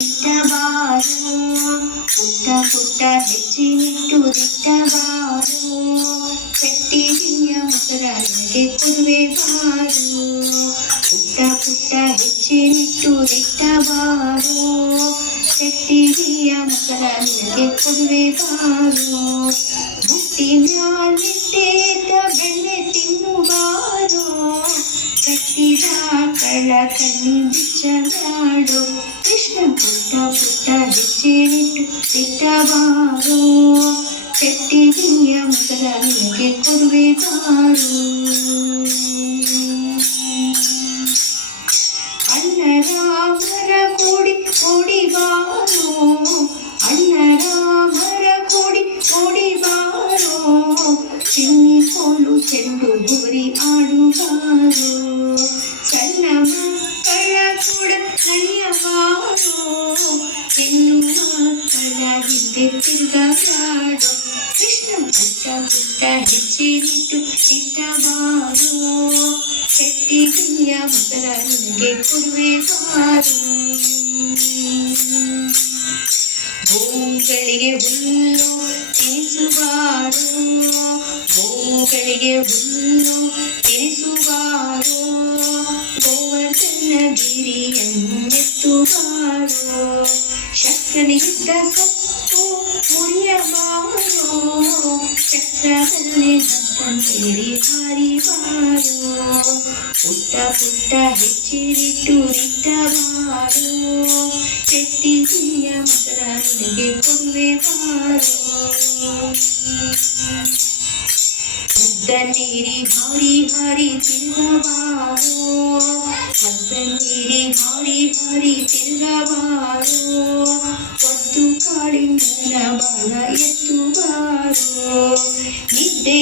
ದಿಟ್ಟಬಾರೋ ಪುಟ್ಟ ಪುಟ್ಟ ಹೆಜ್ಜೆಯಿಟ್ಟು ದಿಟ್ಟಬಾರೋ ಕಟ್ಟಿಗೆಯ ಮೊಸರ ನಿನಗೆ ಕೊಡುವೆ ಬಾರೋ ಪುಟ್ಟ ಪುಟ್ಟ ಹೆಜ್ಜೆಯಿಟ್ಟು ದಿಟ್ಟಬಾರೋ ಕಟ್ಟಿಗೆಯ ಮೊಸರ ನಿನಗೆ ಕೊಡುವೆ ಬಾರೋ ಬುಟ್ಟಿ ಮ್ಯಾಲಿಟ್ಟೇದ ಬೆಣ್ಣೆ ತಿನ್ನುವಾರೋ ಕಟ್ಟಿದ ಕಳ್ಳ ಕಣ್ಣಿ ಬಿಚ್ಚಲಾಡೋ ಕೃಷ್ಣ ಪುಟ್ಟ ಪುಟ್ಟ ಹೆಜ್ಜೆಯಿಟ್ಟು ದಿಟ್ಟಬಾರೋ ಕಟ್ಟಿಗೆಯ ಮೊಸರ ನಿನಗೆ ಕೊಡುವೆ ಬಾರೋ ಅಣ್ಣರಾಮರ ಕೂಡಿ ಓಡಿ ಬಾರೋ ಅಣ್ಣರಾಮರ ಕೂಡಿ ಓಡಿ ಬಾರೋ ಚಿನ್ನಿಕೋಲು ಚೆಂಡು ಬುಗುರಿ ಆಡುವಾರೋ ಸಣ್ಣ ಮಕ್ಕಳ ಕೂಡ ಕಲಿಯಬಾರೋ ಹೆಣ್ಣು ಮಕ್ಕಳ ಹಿಂದೆ ತಿರುಗಾಡೋ ಕೃಷ್ಣ ಪುಟ್ಟ ಪುಟ್ಟ ಹೆಜ್ಜೆಯಿಟ್ಟು ದಿಟ್ಟಬಾರೋ ಕಟ್ಟಿಗೆಯ ಮೊಸರ ನಿನಗೆ ಕೊಡುವೆ ಬಾರೋ ಗೋವುಗಳಿಗೆ ಹುಲ್ಲು ತಿನಿಸುವಾರೋ ಗೋವುಗಳಿಗೆ ಹುಲ್ಲು ತಿನಿಸುವಾರೋ ಗೋವರ್ಧನಗಿರಿಯನ್ನೆತ್ತುವಾರೋ ಶಕ್ರನಿದ್ದ ಸೊಪ್ಪು ಮುರಿಯಬಾರೋ ಚಕ್ರದಲ್ಲೇ ಹತ್ತಂತೇರಿ ಹಾರಿಬಾರೋ ಪುಟ್ಟ ಪುಟ್ಟ ಹೆಜ್ಜೆಯಿಟ್ಟು ದಿಟ್ಟಬಾರೋ ಕಟ್ಟಿಗೆಯ ಮೊಸರ ನಿನಗೆ ಕೊಡುವೆ ಬಾರೋ ಮುದ್ದ ನೀರಿ ಹಾರಿ ಹಾರಿ ತಿರುಗಬಾರೋ ಮುದ್ದ ನೀರಿ ಹಾರಿ ಹಾರಿ ತಿರುಗಬಾರೋ ಒದ್ದು ಕಾಳಿಂಗನ ಬಾಲ ಎತ್ತುವಾರೋ ನಿದ್ದೆ